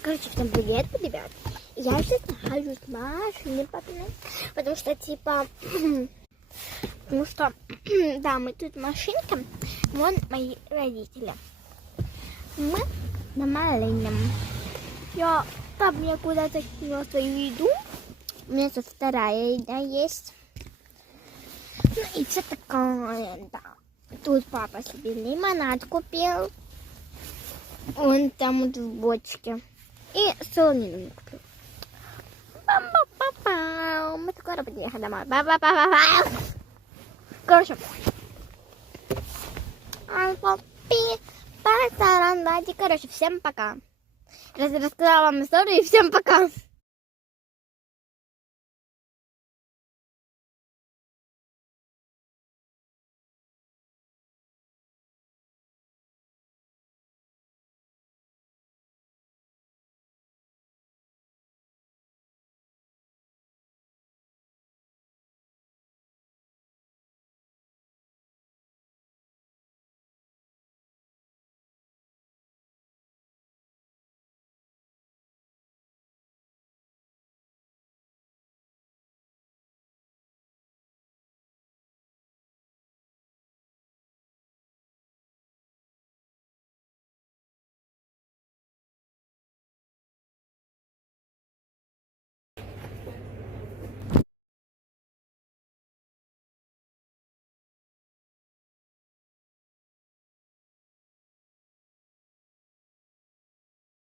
Короче, всем привет, ребят. Я сейчас нахожусь в машине, потому что, типа, потому что, да, мы тут в машинке, вон мои родители. Мы на маленьком. Я там я куда-то кинула свою еду. У меня тут вторая еда есть. Ну и все такое, да. Тут папа себе лимонад купил. Он там вот в бочке. И солонину купил. Мы скоро подъехали домой. Короче. Короче, всем пока. Рассказала вам историю и всем пока.